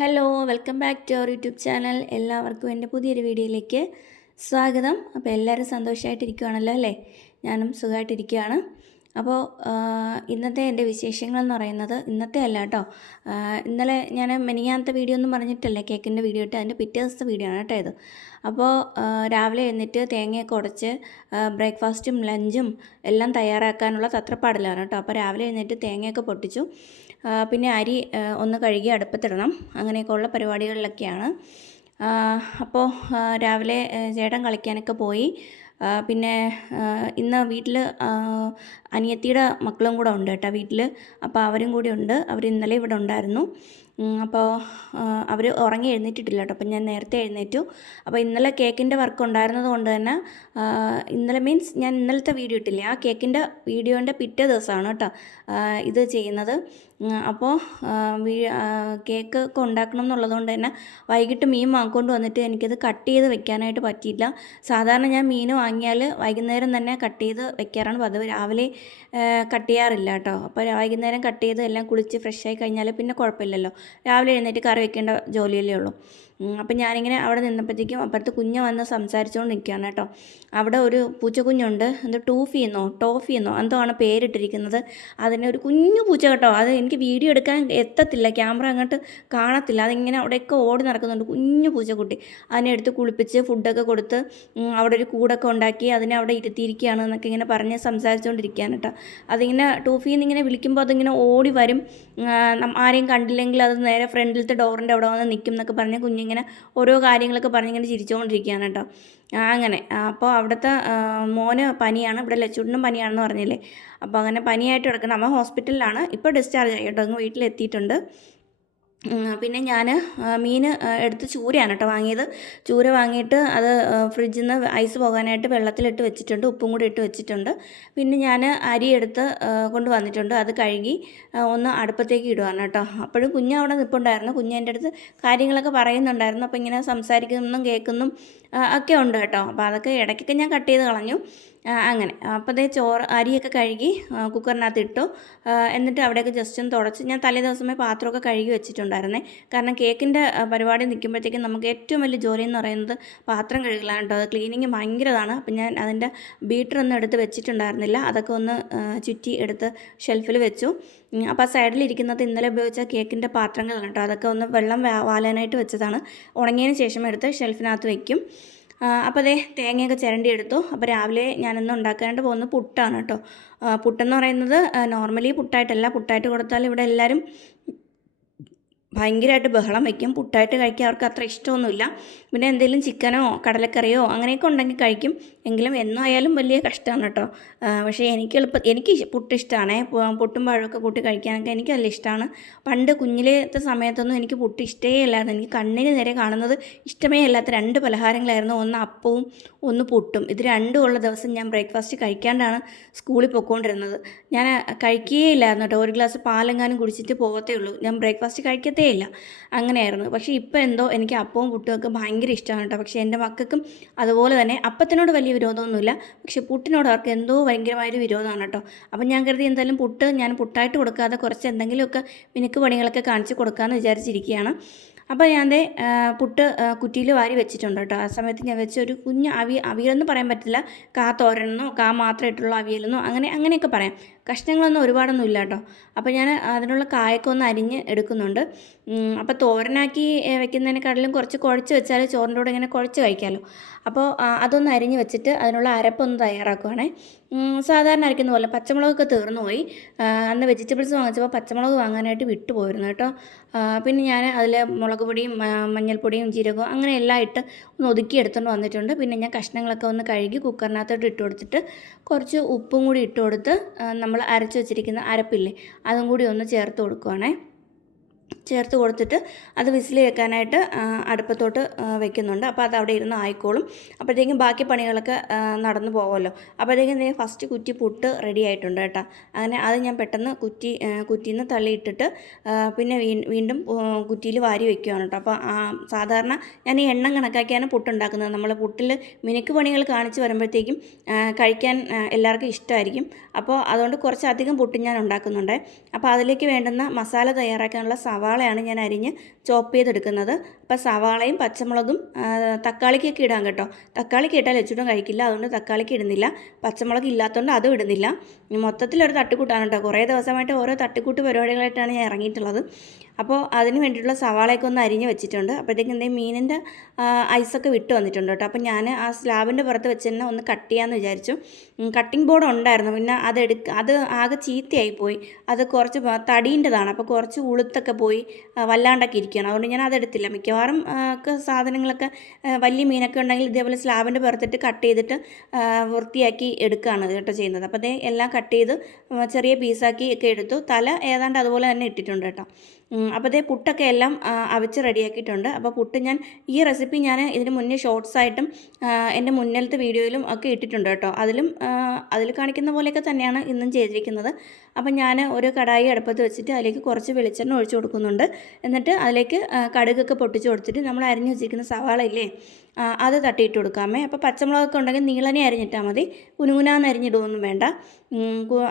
Hello welcome back to our YouTube channel. എല്ലാവർക്കും എൻ്റെ പുതിയൊരു വീഡിയോയിലേക്ക് സ്വാഗതം. അപ്പോൾ എല്ലാവരും സന്തോഷമായിട്ടിരിക്കുകയാണല്ലോ അല്ലേ? ഞാനും സുഖമായിട്ടിരിക്കുകയാണ്. അപ്പോൾ ഇന്നത്തെ എൻ്റെ വിശേഷങ്ങളെന്ന് പറയുന്നത് ഇന്നത്തെ അല്ല കേട്ടോ. ഇന്നലെ ഞാൻ മിനിഞ്ഞാന്നത്തെ വീഡിയോ ഒന്നും പറഞ്ഞിട്ടല്ലേ കേക്കിൻ്റെ വീഡിയോ ഇട്ട്, അതിൻ്റെ പിറ്റേ ദിവസത്തെ വീഡിയോ ആണ് കേട്ടോ ഇത്. അപ്പോൾ രാവിലെ എഴുന്നേറ്റ് തേങ്ങയൊക്കെ ഉടച്ച് ബ്രേക്ക്ഫാസ്റ്റും ലഞ്ചും എല്ലാം തയ്യാറാക്കാനുള്ള തത്രപ്പാടിലാണ് കേട്ടോ. അപ്പോൾ രാവിലെ എഴുന്നേറ്റ് തേങ്ങയൊക്കെ പൊട്ടിച്ചു. പിന്നെ അരി ഒന്ന് കഴുകി അടുപ്പത്തിടണം, അങ്ങനെയൊക്കെയുള്ള പരിപാടികളിലൊക്കെയാണ്. അപ്പോൾ രാവിലെ ചേട്ടൻ കളിക്കാനൊക്കെ പോയി. പിന്നെ ഇന്ന് വീട്ടിൽ അനിയത്തിയുടെ മക്കളും കൂടെ ഉണ്ട് കേട്ടോ വീട്ടിൽ. അപ്പോൾ അവരും കൂടി ഉണ്ട്. അവർ ഇന്നലെ ഇവിടെ ഉണ്ടായിരുന്നു. അപ്പോൾ അവർ ഉറങ്ങി എഴുന്നേറ്റിട്ടില്ല കേട്ടോ. അപ്പോൾ ഞാൻ നേരത്തെ എഴുന്നേറ്റു. അപ്പോൾ ഇന്നലെ കേക്കിൻ്റെ വർക്ക് ഉണ്ടായിരുന്നത് കൊണ്ട് തന്നെ ഇന്നലെ മീൻസ് ഞാൻ ഇന്നലത്തെ വീഡിയോ ഇട്ടില്ലേ, ആ കേക്കിൻ്റെ വീഡിയോൻ്റെ പിറ്റേ ദിവസമാണ് കേട്ടോ ഇത് ചെയ്യുന്നത്. അപ്പോൾ കേക്ക് ഒക്കെ ഉണ്ടാക്കണം എന്നുള്ളതുകൊണ്ട് തന്നെ വൈകിട്ട് മീൻ വാങ്ങിക്കൊണ്ട് വന്നിട്ട് എനിക്കത് കട്ട് ചെയ്ത് വെക്കാനായിട്ട് പറ്റിയില്ല. സാധാരണ ഞാൻ മീൻ വാങ്ങിയാൽ വൈകുന്നേരം തന്നെ കട്ട് ചെയ്ത് വെക്കാറാണ് പതിവ്. രാവിലെ കട്ട് ചെയ്യാറില്ല കേട്ടോ. അപ്പോൾ വൈകുന്നേരം കട്ട് ചെയ്ത് എല്ലാം കുളിച്ച് ഫ്രഷായി കഴിഞ്ഞാൽ പിന്നെ കുഴപ്പമില്ലല്ലോ. രാവിലെ എഴുന്നേറ്റ് കറി വെക്കേണ്ട ജോലിയല്ലേ ഉള്ളൂ. അപ്പം ഞാനിങ്ങനെ അവിടെ നിന്നപ്പോഴത്തേക്കും അപ്പുറത്ത് കുഞ്ഞ് വന്ന് സംസാരിച്ചുകൊണ്ട് നിൽക്കുകയാണ് കേട്ടോ. അവിടെ ഒരു പൂച്ചക്കുഞ്ഞുണ്ട്, എന്ത് ടോഫിയെന്നോ എന്തോ ആണ് പേരിട്ടിരിക്കുന്നത്. അതിന് ഒരു കുഞ്ഞു പൂച്ച കേട്ടോ. അത് എനിക്ക് വീഡിയോ എടുക്കാൻ എത്തത്തില്ല, ക്യാമറ അങ്ങോട്ട് കാണത്തില്ല. അതിങ്ങനെ അവിടെയൊക്കെ ഓടി നടക്കുന്നുണ്ട്, കുഞ്ഞു പൂച്ചക്കുട്ടി. അതിനെ എടുത്ത് കുളിപ്പിച്ച് ഫുഡൊക്കെ കൊടുത്ത് അവിടെ ഒരു കൂടൊക്കെ ഉണ്ടാക്കി അതിനെ അവിടെ ഇരുത്തിയിരിക്കുകയാണ് എന്നൊക്കെ ഇങ്ങനെ പറഞ്ഞ് സംസാരിച്ചുകൊണ്ടിരിക്കുകയാണ് കേട്ടോ. അതിങ്ങനെ ടോഫിന്ന് ഇങ്ങനെ വിളിക്കുമ്പോൾ അതിങ്ങനെ ഓടി വരും. ആരെയും കണ്ടില്ലെങ്കിൽ അത് നേരെ ഫ്രണ്ടിലത്തെ ഡോറിൻ്റെ അവിടെ വന്ന് നിൽക്കും എന്നൊക്കെ പറഞ്ഞ് കുഞ്ഞിങ്ങനെ ഓരോ കാര്യങ്ങളൊക്കെ പറഞ്ഞിങ്ങനെ ചിരിച്ചുകൊണ്ടിരിക്കുകയാണ് കേട്ടോ. അങ്ങനെ അപ്പോൾ അവിടുത്തെ മോന് പനിയാണ്, ഇവിടെ ലച്ചൂട്ടിനും പനിയാണെന്ന് പറഞ്ഞില്ലേ. അപ്പോൾ അങ്ങനെ പനിയായിട്ട് കിടക്കണം. അമ്മ ഹോസ്പിറ്റലിലാണ്, ഇപ്പോൾ ഡിസ്ചാർജ് ആയി കേട്ടോ, അങ്ങ് വീട്ടിലെത്തിയിട്ടുണ്ട്. പിന്നെ ഞാൻ മീൻ എടുത്ത് ചൂരയാണ് കേട്ടോ വാങ്ങിയത്. ചൂര വാങ്ങിയിട്ട് അത് ഫ്രിഡ്ജിൽ നിന്ന് ഐസ് പോകാനായിട്ട് വെള്ളത്തിലിട്ട് വെച്ചിട്ടുണ്ട്, ഉപ്പും കൂടി ഇട്ട് വെച്ചിട്ടുണ്ട്. പിന്നെ ഞാൻ അരി എടുത്ത് കൊണ്ട് വന്നിട്ടുണ്ട്, അത് കഴുകി ഒന്ന് അടുപ്പത്തേക്ക് ഇടുവാണ് കേട്ടോ. അപ്പോഴും കുഞ്ഞ് അവിടെ നിൽപ്പുണ്ടായിരുന്നു. കുഞ്ഞ് എൻ്റെ അടുത്ത് കാര്യങ്ങളൊക്കെ പറയുന്നുണ്ടായിരുന്നു. അപ്പോൾ ഇങ്ങനെ സംസാരിക്കുന്നതും കേൾക്കുന്നതും ഒക്കെ ഉണ്ട് കേട്ടോ. അപ്പോൾ അതൊക്കെ ഇടയ്ക്കൊക്കെ ഞാൻ കട്ട് ചെയ്ത് കളഞ്ഞു. അങ്ങനെ അപ്പോൾ അതേ അരിയൊക്കെ കഴുകി കുക്കറിനകത്ത് ഇട്ടു. എന്നിട്ട് അവിടെയൊക്കെ ജസ്റ്റ് ഒന്ന് തുടച്ച്, ഞാൻ തലേ ദിവസമേ പാത്രമൊക്കെ കഴുകി വെച്ചിട്ടുണ്ടായിരുന്നേ. കാരണം കേക്കിൻ്റെ പരിപാടി നിൽക്കുമ്പോഴത്തേക്കും നമുക്ക് ഏറ്റവും വലിയ ജോലി എന്ന് പറയുന്നത് പാത്രം കഴുകലാണ് കേട്ടോ. അത് ക്ലീനിങ് ഭയങ്കരതാണ്. അപ്പം ഞാൻ അതിൻ്റെ ബീറ്ററൊന്നും എടുത്ത് വെച്ചിട്ടുണ്ടായിരുന്നില്ല. അതൊക്കെ ഒന്ന് ചുറ്റി എടുത്ത് ഷെൽഫിൽ വെച്ചു. അപ്പോൾ ആ സൈഡിലിരിക്കുന്നത് ഇന്നലെ ഉപയോഗിച്ച കേക്കിൻ്റെ പാത്രങ്ങളാണ് കേട്ടോ. അതൊക്കെ ഒന്ന് വെള്ളം വാലാനായിട്ട് വെച്ചതാണ്. ഉണങ്ങിയതിന് ശേഷം എടുത്ത് ഷെൽഫിനകത്ത് വയ്ക്കും. അപ്പോൾ അതേ തേങ്ങയൊക്കെ ചിരണ്ടി എടുത്തു. അപ്പോൾ രാവിലെ ഞാനിന്ന് ഉണ്ടാക്കാനായിട്ട് പോകുന്നത് പുട്ടാണ് കേട്ടോ. പുട്ടെന്ന് പറയുന്നത് നോർമലി പുട്ടായിട്ടല്ല, പുട്ടായിട്ട് കൊടുത്താൽ ഇവിടെ എല്ലാവരും ഭയങ്കരമായിട്ട് ബഹളം വയ്ക്കും. പുട്ടായിട്ട് കഴിക്കാൻ അവർക്ക് അത്ര ഇഷ്ടമൊന്നുമില്ല. പിന്നെ എന്തെങ്കിലും ചിക്കനോ കടലക്കറിയോ അങ്ങനെയൊക്കെ ഉണ്ടെങ്കിൽ കഴിക്കും. എങ്കിലും എന്നായാലും വലിയ കഷ്ടമാണ് കേട്ടോ. പക്ഷേ എനിക്ക് പുട്ട് ഇഷ്ടമാണ്. പുട്ടും പഴമൊക്കെ കൂട്ടി കഴിക്കാനൊക്കെ എനിക്ക് നല്ല ഇഷ്ടമാണ്. പണ്ട് കുഞ്ഞിലത്തെ സമയത്തൊന്നും എനിക്ക് പുട്ട് ഇഷ്ടമേ അല്ലായിരുന്നു. എനിക്ക് കണ്ണിന് നേരെ കാണുന്നത് ഇഷ്ടമേ അല്ലാത്ത രണ്ട് പലഹാരങ്ങളായിരുന്നു, ഒന്ന് അപ്പവും ഒന്ന് പുട്ടും. ഇത് രണ്ടും ഉള്ള ദിവസം ഞാൻ ബ്രേക്ക്ഫാസ്റ്റ് കഴിക്കാണ്ടാണ് സ്കൂളിൽ പോയിക്കൊണ്ടിരുന്നത്. ഞാൻ കഴിക്കുകയേ ഇല്ലായിരുന്നു കേട്ടോ. ഒരു ഗ്ലാസ് പാലെങ്ങാനും കുടിച്ചിട്ട് പോകത്തേ ഉള്ളൂ, ഞാൻ ബ്രേക്ക്ഫാസ്റ്റ് കഴിക്കത്തേ ഇല്ല. അങ്ങനെയായിരുന്നു. പക്ഷേ ഇപ്പോൾ എന്തോ എനിക്ക് അപ്പവും പുട്ടുമൊക്കെ ഭയങ്കര ഇഷ്ടമാണ് കേട്ടോ. പക്ഷേ എൻ്റെ മക്കൾക്കും അതുപോലെ തന്നെ. അപ്പത്തിനോട് വലിയ വിരോധമൊന്നുമില്ല, പക്ഷേ പുട്ടിനോട് അവർക്ക് എന്തോ ഭയങ്കരമായൊരു വിരോധമാണ് കേട്ടോ. അപ്പം ഞാൻ കരുതി എന്തായാലും പുട്ട് ഞാൻ പുട്ടായിട്ട് കൊടുക്കാതെ കുറച്ച് എന്തെങ്കിലുമൊക്കെ മിനുക്ക് പണികളൊക്കെ കാണിച്ച് കൊടുക്കാമെന്ന് വിചാരിച്ചിരിക്കുകയാണ്. അപ്പോൾ ഞാൻ പുട്ട് കുറ്റിയിൽ വാരി വെച്ചിട്ടുണ്ട് കേട്ടോ. ആ സമയത്ത് ഞാൻ വെച്ച ഒരു കുഞ്ഞ് അവിയലെന്ന് പറയാൻ പറ്റില്ല, തോരനെന്നോ മാത്രമായിട്ടുള്ള അവിയലെന്നോ അങ്ങനെയൊക്കെ പറയാം. കഷ്ണങ്ങളൊന്നും ഒരുപാടൊന്നും ഇല്ല കേട്ടോ. അപ്പോൾ ഞാൻ അതിനുള്ള കായൊക്കെ ഒന്ന് അരിഞ്ഞ് എടുക്കുന്നുണ്ട്. അപ്പോൾ തോരനാക്കി വെക്കുന്നതിനെക്കാട്ടിലും കുറച്ച് കുഴച്ച് വെച്ചാൽ ചോറിൻ്റെ കൂടെ ഇങ്ങനെ കുഴച്ച് കഴിക്കാമല്ലോ. അപ്പോൾ അതൊന്ന് അരിഞ്ഞ് വെച്ചിട്ട് അതിനുള്ള അരപ്പൊന്ന് തയ്യാറാക്കുവാണേ. സാധാരണ അരയ്ക്കുന്ന പോലെ. പച്ചമുളകൊക്കെ തീർന്നു പോയി. അന്ന് വെജിറ്റബിൾസ് വാങ്ങിച്ചപ്പോൾ പച്ചമുളക് വാങ്ങാനായിട്ട് വിട്ടുപോയിരുന്നു കേട്ടോ. പിന്നെ ഞാൻ അതിൽ മുളക് പൊടിയും മഞ്ഞൾപ്പൊടിയും ജീരകവും അങ്ങനെ എല്ലാം ഇട്ട് ഒന്ന് ഒതുക്കി എടുത്തുകൊണ്ട് വന്നിട്ടുണ്ട്. പിന്നെ ഞാൻ കഷ്ണങ്ങളൊക്കെ ഒന്ന് കഴുകി കുക്കറിനകത്തോട്ട് ഇട്ട് കൊടുത്തിട്ട് കുറച്ച് ഉപ്പും കൂടി ഇട്ട് കൊടുത്ത് നമ്മൾ അരച്ച് വെച്ചിരിക്കുന്ന അരപ്പില്ലേ അതും കൂടി ഒന്ന് ചേർത്ത് കൊടുക്കുവാണേ. ചേർത്ത് കൊടുത്തിട്ട് അത് വിസിൽ കേൾക്കാനായിട്ട് അടുപ്പത്തോട്ട് വെക്കുന്നുണ്ട്. അപ്പോൾ അത് അവിടെ ഇരുന്ന് ആയിക്കോളും. അപ്പോഴത്തേക്കും ബാക്കി പണികളൊക്കെ നടന്നു പോകുമല്ലോ. അപ്പോഴത്തേക്കും ഫസ്റ്റ് കുറ്റി പുട്ട് റെഡി ആയിട്ടുണ്ട് കേട്ടോ. അങ്ങനെ അത് ഞാൻ പെട്ടെന്ന് കുറ്റിയിൽ നിന്ന് തള്ളിയിട്ടിട്ട് പിന്നെ വീണ്ടും കുറ്റിയിൽ വാരി വയ്ക്കുകയാണ് കേട്ടോ. അപ്പോൾ സാധാരണ ഞാൻ ഈ എണ്ണം കണക്കാക്കിയാണ് പുട്ടുണ്ടാക്കുന്നത്. നമ്മൾ പുട്ടിൽ മിനുക്ക് പണികൾ കാണിച്ച് വരുമ്പോഴത്തേക്കും കഴിക്കാൻ എല്ലാവർക്കും ഇഷ്ടമായിരിക്കും. അപ്പോൾ അതുകൊണ്ട് കുറച്ചധികം പുട്ട് ഞാൻ ഉണ്ടാക്കുന്നുണ്ട്. അപ്പോൾ അതിലേക്ക് വേണ്ടുന്ന മസാല തയ്യാറാക്കാനുള്ള സവാള സവാളയാണ് ഞാൻ അരിഞ്ഞ് ചോപ്പ് ചെയ്തെടുക്കുന്നത്. അപ്പോൾ സവാളയും പച്ചമുളകും തക്കാളിക്കൊക്കെ ഇടാം കേട്ടോ. തക്കാളിക്ക് ഇട്ടാൽ ലച്ചുട്ടും കഴിക്കില്ല, അതുകൊണ്ട് തക്കാളിക്ക് ഇടുന്നില്ല. പച്ചമുളക് ഇല്ലാത്തതുകൊണ്ട് അതും ഇടുന്നില്ല. മൊത്തത്തിലൊരു തട്ടിക്കൂട്ടാണ് കേട്ടോ. കുറേ ദിവസമായിട്ട് ഓരോ തട്ടിക്കൂട്ട് പരിപാടികളായിട്ടാണ് ഞാൻ ഇറങ്ങിയിട്ടുള്ളത്. അപ്പോൾ അതിന് വേണ്ടിയിട്ടുള്ള സവാളയൊക്കെ ഒന്ന് അരിഞ്ഞ് വെച്ചിട്ടുണ്ട്. അപ്പോഴത്തേക്കും എന്തെങ്കിലും മീനിൻ്റെ ഐസൊക്കെ വിട്ട് വന്നിട്ടുണ്ട് കേട്ടോ. അപ്പോൾ ഞാൻ ആ സ്ലാബിൻ്റെ പുറത്ത് വെച്ച് തന്നെ ഒന്ന് കട്ട് ചെയ്യാമെന്ന് വിചാരിച്ചു. കട്ടിംഗ് ബോർഡ് ഉണ്ടായിരുന്നു, പിന്നെ അത് ആകെ ചീത്തയായിപ്പോയി. അത് കുറച്ച് തടീൻ്റെതാണ്, അപ്പോൾ കുറച്ച് ഉളുത്തൊക്കെ പോയി വല്ലാണ്ടൊക്കെ ഇരിക്കുകയാണ്. അതുകൊണ്ട് ഞാൻ അതെടുത്തില്ല. മിക്കവാറും സാധനങ്ങളൊക്കെ വലിയ മീനൊക്കെ ഉണ്ടെങ്കിൽ ഇതേപോലെ സ്ലാബിൻ്റെ പുറത്തിട്ട് കട്ട് ചെയ്തിട്ട് വൃത്തിയാക്കി എടുക്കുകയാണ് കേട്ടോ ചെയ്യുന്നത്. അപ്പോൾ അതേ എല്ലാം കട്ട് ചെയ്ത് ചെറിയ പീസാക്കി ഒക്കെ എടുത്തു. തല ഏതാണ്ട് അതുപോലെ തന്നെ ഇട്ടിട്ടുണ്ട് കേട്ടോ. അപ്പോൾ അതേ പുട്ടൊക്കെ എല്ലാം അവിച്ച് റെഡിയാക്കിയിട്ടുണ്ട്. അപ്പോൾ പുട്ട് ഈ റെസിപ്പി ഞാൻ ഇതിന് മുന്നേ ഷോർട്സായിട്ടും എൻ്റെ മുന്നിലത്തെ വീഡിയോയിലും ഒക്കെ ഇട്ടിട്ടുണ്ട് കേട്ടോ. അതിൽ കാണിക്കുന്ന പോലെയൊക്കെ തന്നെയാണ് ഇന്നും ചെയ്തിരിക്കുന്നത്. അപ്പം ഞാൻ ഒരു കടായി അടുപ്പത്ത് വെച്ചിട്ട് അതിലേക്ക് കുറച്ച് വെളിച്ചെണ്ണ ഒഴിച്ച് കൊടുക്കുന്നുണ്ട്. എന്നിട്ട് അതിലേക്ക് കടുകൊക്കെ പൊട്ടിച്ച് കൊടുത്തിട്ട് നമ്മൾ അരിഞ്ഞ് വെച്ചിരിക്കുന്ന സവാള ഇല്ലേ, അത് തട്ടിയിട്ട് കൊടുക്കാമേ. അപ്പോൾ പച്ചമുളകൊക്കെ ഉണ്ടെങ്കിൽ നീളനെ അരിഞ്ഞിട്ടാൽ മതി, കുനുകുനാന്ന് അരിഞ്ഞിടുകയൊന്നും വേണ്ട.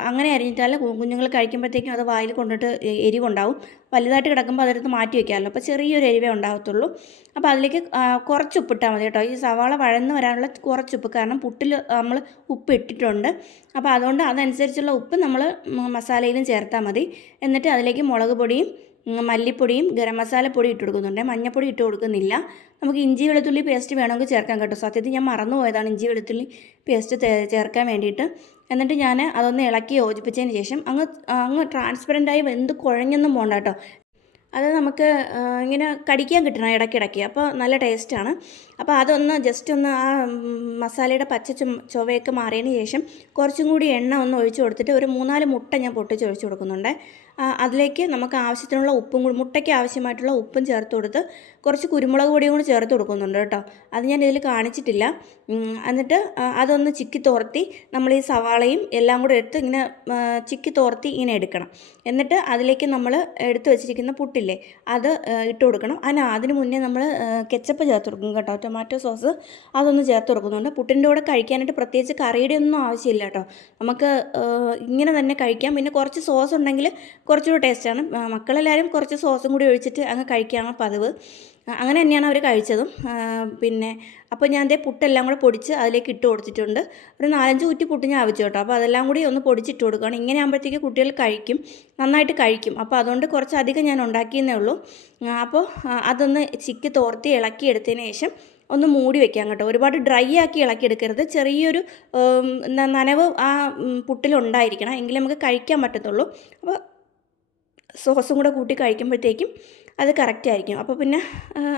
അങ്ങനെ അരിഞ്ഞിട്ടാൽ കുഞ്ഞുങ്ങൾ കഴിക്കുമ്പോഴത്തേക്കും അത് വായിൽ കൊണ്ടിട്ട് എരിവുണ്ടാവും. വലുതായിട്ട് കിടക്കുമ്പോൾ അതെടുത്ത് മാറ്റി വയ്ക്കാമല്ലോ, അപ്പോൾ ചെറിയൊരു എരിവേ ഉണ്ടാകത്തുള്ളൂ. അപ്പോൾ അതിലേക്ക് കുറച്ച് ഉപ്പിട്ടാൽ മതി കേട്ടോ. ഈ സവാള വഴന്ന് വരാനുള്ള കുറച്ച് ഉപ്പ്, കാരണം പുട്ടിൽ നമ്മൾ ഉപ്പ് ഇട്ടിട്ടുണ്ട്. അപ്പോൾ അതുകൊണ്ട് അതനുസരിച്ചുള്ള ഉപ്പ് നമ്മൾ മസാലയിലും ചേർത്താൽ മതി. എന്നിട്ട് അതിലേക്ക് മുളക് പൊടിയും മല്ലിപ്പൊടിയും ഗരം മസാലപ്പൊടി ഇട്ട് കൊടുക്കുന്നുണ്ട്. മഞ്ഞൾപ്പൊടി ഇട്ട് കൊടുക്കുന്നില്ല. നമുക്ക് ഇഞ്ചി വെളുത്തുള്ളി പേസ്റ്റ് വേണമെങ്കിൽ ചേർക്കാൻ കേട്ടോ. സത്യത്തിൽ ഞാൻ മറന്നു പോയതാണ് ഇഞ്ചി വെളുത്തുള്ളി പേസ്റ്റ് ചേർക്കാൻ വേണ്ടിയിട്ട്. എന്നിട്ട് ഞാൻ അതൊന്ന് ഇളക്കി യോജിപ്പിച്ചതിന് ശേഷം അങ്ങ് ട്രാൻസ്പെറൻ്റായി വെന്ത് കുഴഞ്ഞൊന്നും പോകണ്ട കേട്ടോ. അത് നമുക്ക് ഇങ്ങനെ കടിക്കാൻ കിട്ടണം ഇടയ്ക്കിടയ്ക്ക്, അപ്പോൾ നല്ല ടേസ്റ്റാണ്. അപ്പോൾ അതൊന്ന് ജസ്റ്റ് ഒന്ന് ആ മസാലയുടെ പച്ച ചുവയൊക്കെ മാറിയതിന് ശേഷം കുറച്ചും കൂടി എണ്ണ ഒന്ന് ഒഴിച്ച് കൊടുത്തിട്ട് ഒരു 3-4 മുട്ട ഞാൻ പൊട്ടിച്ച് ഒഴിച്ച് കൊടുക്കുന്നുണ്ട്. അതിലേക്ക് നമുക്ക് ആവശ്യത്തിനുള്ള ഉപ്പും കൂടി, മുട്ടയ്ക്ക് ആവശ്യമായിട്ടുള്ള ഉപ്പും ചേർത്ത് കൊടുത്ത് കുറച്ച് കുരുമുളക് പൊടിയും കൂടി ചേർത്ത് കൊടുക്കുന്നുണ്ട് കേട്ടോ. അത് ഞാൻ ഇതിൽ കാണിച്ചിട്ടില്ല. എന്നിട്ട് അതൊന്ന് ചിക്കി തോർത്തി നമ്മൾ ഈ സവാളയും എല്ലാം കൂടി എടുത്ത് ഇങ്ങനെ ചിക്കി തോർത്തി ഇങ്ങനെ എടുക്കണം. എന്നിട്ട് അതിലേക്ക് നമ്മൾ എടുത്ത് വെച്ചിരിക്കുന്ന പുട്ടില്ലേ അത് ഇട്ട് കൊടുക്കണം. അതിന് മുന്നേ നമ്മൾ കെച്ചപ്പ് ചേർത്ത് കൊടുക്കും കേട്ടോ, ടൊമാറ്റോ സോസ് അതൊന്ന് ചേർത്ത് കൊടുക്കുന്നുണ്ട്. പുട്ടിൻ്റെ കൂടെ കഴിക്കാനായിട്ട് പ്രത്യേകിച്ച് കറിയുടെ ഒന്നും ആവശ്യമില്ല കേട്ടോ, നമുക്ക് ഇങ്ങനെ തന്നെ കഴിക്കാം. പിന്നെ കുറച്ച് സോസ് ഉണ്ടെങ്കിൽ കുറച്ചുകൂടി ടേസ്റ്റാണ്. മക്കളെല്ലാവരും കുറച്ച് സോസും കൂടി ഒഴിച്ചിട്ട് അങ്ങ് കഴിക്കുകയാണ് പതിവ്. അങ്ങനെ തന്നെയാണ് അവർ കഴിച്ചതും. പിന്നെ അപ്പോൾ ഞാൻ പുട്ടെല്ലാം കൂടെ പൊടിച്ച് അതിലേക്ക് ഇട്ട് കൊടുത്തിട്ടുണ്ട്. ഒരു 4-5 കുറ്റി പുട്ട് ഞാൻ ആവശ്യം കേട്ടോ. അപ്പോൾ അതെല്ലാം കൂടി ഒന്ന് പൊടിച്ചിട്ട് കൊടുക്കുകയാണ്. ഇങ്ങനെ ആകുമ്പോഴത്തേക്ക് കുട്ടികൾ കഴിക്കും, നന്നായിട്ട് കഴിക്കും. അപ്പോൾ അതുകൊണ്ട് കുറച്ചധികം ഞാൻ ഉണ്ടാക്കിയെന്നേ ഉള്ളൂ. അപ്പോൾ അതൊന്ന് ചിക്കി തോർത്തി ഇളക്കി എടുത്തതിന് ശേഷം ഒന്ന് മൂടി വെക്കാം കേട്ടോ. ഒരുപാട് ഡ്രൈ ആക്കി ഇളക്കിയെടുക്കരുത്. ചെറിയൊരു നനവ് ആ പുട്ടിലുണ്ടായിരിക്കണം, എങ്കിലേ നമുക്ക് കഴിക്കാൻ പറ്റത്തുള്ളൂ. അപ്പോൾ സോസും കൂടെ കൂട്ടി കഴിക്കുമ്പോഴത്തേക്കും അത് കറക്റ്റായിരിക്കും. അപ്പോൾ പിന്നെ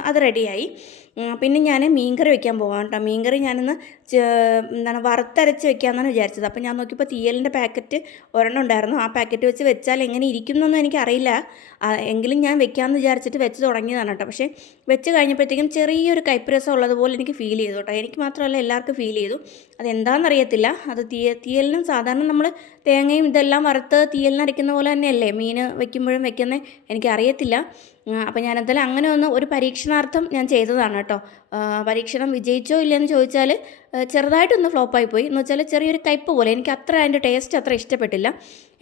അത് റെഡിയായി. പിന്നെ ഞാൻ മീൻകറി വെക്കാൻ പോകാം കേട്ടോ. മീൻകറി ഞാനിന്ന് വറുത്തരച്ച് വെക്കാമെന്നാണ് വിചാരിച്ചത്. അപ്പോൾ ഞാൻ നോക്കിയപ്പോൾ തീയലിൻ്റെ പാക്കറ്റ് ഒരെണ്ണം ഉണ്ടായിരുന്നു. ആ പാക്കറ്റ് വെച്ചാൽ എങ്ങനെ ഇരിക്കുന്നൊന്നും എനിക്കറിയില്ല, എങ്കിലും ഞാൻ വെക്കാമെന്ന് വിചാരിച്ചിട്ട് വെച്ച് തുടങ്ങിയതാണ് കേട്ടോ. പക്ഷേ വെച്ച് കഴിഞ്ഞപ്പോഴത്തേക്കും ചെറിയൊരു കയ്പ്പ് ഉള്ളതുപോലെ എനിക്ക് ഫീൽ ചെയ്തു കേട്ടോ. എനിക്ക് മാത്രമല്ല എല്ലാവർക്കും ഫീൽ ചെയ്തു. അതെന്താണെന്നറിയത്തില്ല. അത് തീയലിനും സാധാരണ നമ്മൾ തേങ്ങയും ഇതെല്ലാം വറുത്ത് തീയലിന് അരയ്ക്കുന്ന പോലെ തന്നെയല്ലേ മീൻ വയ്ക്കുമ്പോഴും വെക്കുന്നത്, എനിക്കറിയത്തില്ല. അപ്പോൾ ഞാനെന്തായാലും അങ്ങനെ ഒരു പരീക്ഷണാർത്ഥം ഞാൻ ചെയ്തതാണ് കേട്ടോ. പരീക്ഷണം വിജയിച്ചോ ഇല്ലയെന്ന് ചോദിച്ചാൽ ചെറുതായിട്ടൊന്ന് ഫ്ലോപ്പായി പോയി. എന്ന് വെച്ചാൽ ചെറിയൊരു കയ്പ്പ് പോലെ, എനിക്ക് അതിൻ്റെ ടേസ്റ്റ് അത്ര ഇഷ്ടപ്പെട്ടില്ല.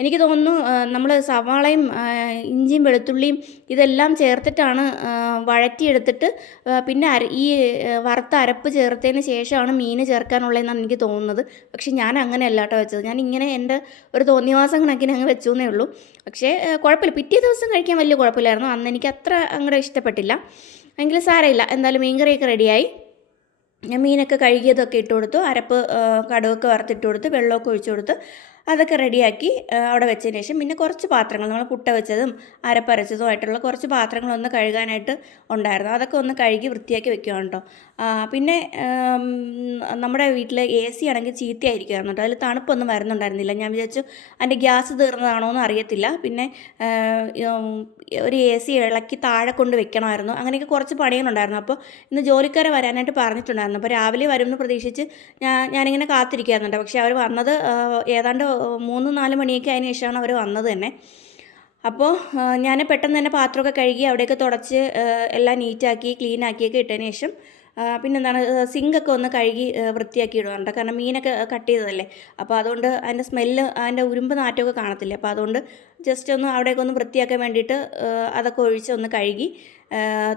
എനിക്ക് തോന്നുന്നു നമ്മൾ സവാളയും ഇഞ്ചിയും വെളുത്തുള്ളിയും ഇതെല്ലാം ചേർത്തിട്ടാണ് വഴറ്റിയെടുത്തിട്ട് പിന്നെ ഈ വറുത്ത അരപ്പ് ചേർത്തതിന് ശേഷമാണ് മീൻ ചേർക്കാനുള്ളതെന്നാണ് എനിക്ക് തോന്നുന്നത്. പക്ഷേ ഞാൻ അങ്ങനെയല്ല കേട്ടോ വെച്ചത്. ഞാൻ ഇങ്ങനെ എൻ്റെ ഒരു തോന്നിവാസം കണക്കിന് അങ്ങ് വെച്ചു എന്നേ ഉള്ളൂ. പക്ഷേ കുഴപ്പമില്ല, പിറ്റേ ദിവസം കഴിക്കാൻ വലിയ കുഴപ്പമില്ലായിരുന്നു. അന്ന് എനിക്ക് അത്ര അങ്ങോട്ട് ഇഷ്ടപ്പെട്ടില്ല. എങ്കിലും സാരമില്ല, എന്തായാലും മീൻകറിയൊക്കെ റെഡിയായി. ഞാൻ മീനൊക്കെ കഴുകിയതൊക്കെ ഇട്ട് കൊടുത്തു, അരപ്പ് കടുവൊക്കെ വറുത്തിട്ട് കൊടുത്ത് വെള്ളമൊക്കെ ഒഴിച്ചു കൊടുത്ത് അതൊക്കെ റെഡിയാക്കി അവിടെ വെച്ചതിന് ശേഷം പിന്നെ കുറച്ച് പാത്രങ്ങൾ നമ്മൾ പുട്ട വെച്ചതും അരപ്പരച്ചതും ആയിട്ടുള്ള കുറച്ച് പാത്രങ്ങളൊന്ന് കഴുകാനായിട്ട് ഉണ്ടായിരുന്നു. അതൊക്കെ ഒന്ന് കഴുകി വൃത്തിയാക്കി വെക്കുകയാണ് കേട്ടോ. പിന്നെ നമ്മുടെ വീട്ടിൽ AC ആണെങ്കിൽ ചീത്തയായിരിക്കുമായിരുന്നു കേട്ടോ. അതിൽ തണുപ്പൊന്നും വരുന്നുണ്ടായിരുന്നില്ല. ഞാൻ വിചാരിച്ചു അതിൻ്റെ ഗ്യാസ് തീർന്നതാണോ എന്ന് അറിയത്തില്ല. പിന്നെ ഒരു AC ഇളക്കി താഴെ കൊണ്ട് വെക്കണമായിരുന്നു. അങ്ങനെയൊക്കെ കുറച്ച് പണികളുണ്ടായിരുന്നു. അപ്പോൾ ഇന്ന് ജോലിക്കാരെ വരാനായിട്ട് പറഞ്ഞിട്ടുണ്ടായിരുന്നു. അപ്പോൾ രാവിലെ വരുമെന്ന് പ്രതീക്ഷിച്ച് ഞാനിങ്ങനെ കാത്തിരിക്കാറുണ്ട്. പക്ഷേ അവർ വന്നത് ഏതാണ്ട് 3-4 മണിയൊക്കെ അതിന് ശേഷമാണ് അവർ വന്നത് തന്നെ. അപ്പോൾ ഞാൻ പെട്ടെന്ന് തന്നെ പാത്രമൊക്കെ കഴുകി അവിടെയൊക്കെ തുടച്ച് എല്ലാം നീറ്റാക്കി ക്ലീനാക്കിയൊക്കെ ഇട്ടതിന് ശേഷം പിന്നെന്താണ് സിങ്കൊക്കെ ഒന്ന് കഴുകി വൃത്തിയാക്കി ഇടുന്നുണ്ട്. കാരണം മീനൊക്കെ കട്ട് ചെയ്തതല്ലേ, അപ്പോൾ അതുകൊണ്ട് അതിൻ്റെ സ്മെല്ല്, അതിൻ്റെ ഉരുമ്പ് നാറ്റമൊക്കെ കാണത്തില്ലേ, അപ്പോൾ അതുകൊണ്ട് ജസ്റ്റ് ഒന്ന് അവിടെയൊക്കെ ഒന്ന് വൃത്തിയാക്കാൻ വേണ്ടിയിട്ട് അതൊക്കെ ഒഴിച്ച് ഒന്ന് കഴുകി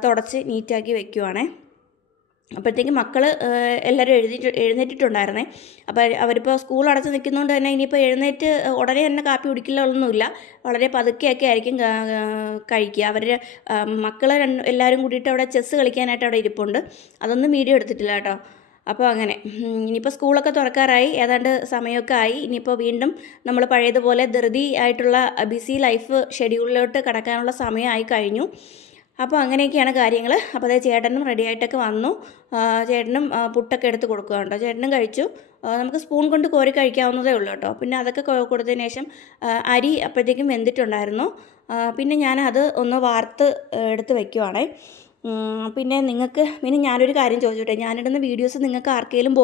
തുടച്ച് നീറ്റാക്കി വെക്കുവാണേ. അപ്പോഴത്തേക്കും മക്കൾ എല്ലാവരും എഴുന്നേറ്റിട്ടുണ്ടായിരുന്നേ. അപ്പോൾ അവരിപ്പോൾ സ്കൂൾ അടച്ച് നിൽക്കുന്നതുകൊണ്ട് തന്നെ ഇനിയിപ്പോൾ എഴുന്നേറ്റ് ഉടനെ തന്നെ കാപ്പി കുടിക്കലൊന്നുമില്ല, വളരെ പതുക്കെയൊക്കെ ആയിരിക്കും കഴിക്കുക. അവരുടെ മക്കൾ എല്ലാവരും കൂടിയിട്ട് അവിടെ ചെസ്സ് കളിക്കാനായിട്ട് അവിടെ ഇരിപ്പുണ്ട്. അതൊന്നും വീഡിയോ എടുത്തിട്ടില്ല കേട്ടോ. അപ്പോൾ അങ്ങനെ ഇനിയിപ്പോൾ സ്കൂളൊക്കെ തുറക്കാറായി, ഏതാണ്ട് സമയമൊക്കെ ആയി. ഇനിയിപ്പോൾ വീണ്ടും നമ്മൾ പഴയതുപോലെ ധൃതി ആയിട്ടുള്ള ബിസി ലൈഫ് ഷെഡ്യൂളിലോട്ട് കടക്കാനുള്ള സമയമായി കഴിഞ്ഞു. അപ്പോൾ അങ്ങനെയൊക്കെയാണ് കാര്യങ്ങൾ. അപ്പോൾ അതേ ചേട്ടനും റെഡി ആയിട്ടൊക്കെ വന്നു. ചേട്ടനും പുട്ടൊക്കെ എടുത്ത് കൊടുക്കുക കേട്ടോ. ചേട്ടനും കഴിച്ചു. നമുക്ക് സ്പൂൺ കൊണ്ട് കോരി കഴിക്കാവുന്നതേ ഉള്ളൂ കേട്ടോ. പിന്നെ അതൊക്കെ കൊടുത്തതിന് ശേഷം അരി അപ്പോഴത്തേക്കും വെന്തിട്ടുണ്ടായിരുന്നു. പിന്നെ ഞാനത് ഒന്ന് വാർത്ത് എടുത്ത് വയ്ക്കുവാണേ. പിന്നെ ഞാനൊരു കാര്യം ചോദിച്ചോട്ടെ, ഞാനിടുന്ന വീഡിയോസ് നിങ്ങൾക്ക് ആർക്കെങ്കിലും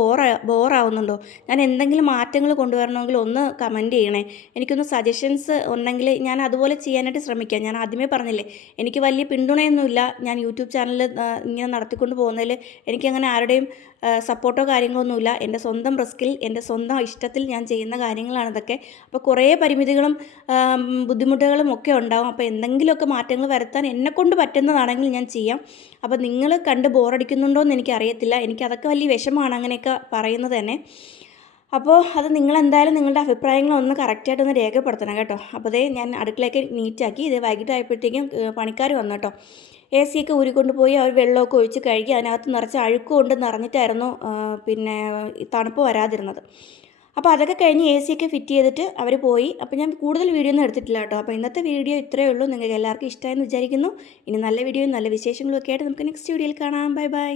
ബോറാവുന്നുണ്ടോ? ഞാൻ എന്തെങ്കിലും മാറ്റങ്ങൾ കൊണ്ടുവരണമെങ്കിൽ ഒന്ന് കമൻറ്റ് ചെയ്യണേ. എനിക്കൊന്ന് സജഷൻസ് ഉണ്ടെങ്കിൽ ഞാൻ അതുപോലെ ചെയ്യാനായിട്ട് ശ്രമിക്കാം. ഞാൻ ആദ്യമേ പറഞ്ഞില്ലേ, എനിക്ക് വലിയ പിന്തുണയൊന്നുമില്ല. ഞാൻ യൂട്യൂബ് ചാനൽ ഇങ്ങനെ നടത്തിക്കൊണ്ട് പോകുന്നതിൽ എനിക്കങ്ങനെ ആരുടെയും സപ്പോർട്ടോ കാര്യങ്ങളൊന്നുമില്ല. എൻ്റെ സ്വന്തം റിസ്കിൽ, എൻ്റെ സ്വന്തം ഇഷ്ടത്തിൽ ഞാൻ ചെയ്യുന്ന കാര്യങ്ങളാണിതൊക്കെ. അപ്പോൾ കുറേ പരിമിതികളും ബുദ്ധിമുട്ടുകളും ഒക്കെ ഉണ്ടാകും. അപ്പോൾ എന്തെങ്കിലുമൊക്കെ മാറ്റങ്ങൾ വരുത്താൻ എന്നെക്കൊണ്ട് പറ്റുന്നതാണെങ്കിൽ ഞാൻ ചെയ്യാം. അപ്പോൾ നിങ്ങൾ കണ്ട് ബോറടിക്കുന്നുണ്ടോ എന്ന് എനിക്കറിയത്തില്ല. എനിക്കതൊക്കെ വലിയ വിഷമമാണ് അങ്ങനെയൊക്കെ പറയുന്നത് തന്നെ. അപ്പോൾ അത് നിങ്ങളെന്തായാലും നിങ്ങളുടെ അഭിപ്രായങ്ങളൊന്ന് കറക്റ്റായിട്ടൊന്ന് രേഖപ്പെടുത്തണം കേട്ടോ. അപ്പോൾ ഞാൻ അടുക്കളയൊക്കെ നീറ്റാക്കി. വൈകിട്ടായപ്പോഴത്തേക്കും പണിക്കാർ വന്നു കേട്ടോ. AC ഒക്കെ ഊരിക്കൊണ്ട് പോയി അവർ വെള്ളമൊക്കെ ഒഴിച്ച് കഴുകി അതിനകത്ത് നിറച്ച് അഴുക്ക് കൊണ്ട് നിറഞ്ഞിട്ടായിരുന്നു പിന്നെ തണുപ്പ് വരാതിരുന്നത്. അപ്പോൾ അതൊക്കെ കഴിഞ്ഞ് AC ഒക്കെ ഫിറ്റ് ചെയ്തിട്ട് അവർ പോയി. അപ്പോൾ ഞാൻ കൂടുതൽ വീഡിയോ ഒന്നും എടുത്തിട്ടില്ല കേട്ടോ. അപ്പോൾ ഇന്നത്തെ വീഡിയോ ഇത്രയേ ഉള്ളൂ. നിങ്ങൾക്ക് എല്ലാവർക്കും ഇഷ്ടമായെന്ന് വിചാരിക്കുന്നു. ഇനി നല്ല വീഡിയോയും നല്ല വിശേഷങ്ങളും ഒക്കെ ആയിട്ട് നമുക്ക് നെക്സ്റ്റ് വീഡിയോയിൽ കാണാം. Bye bye.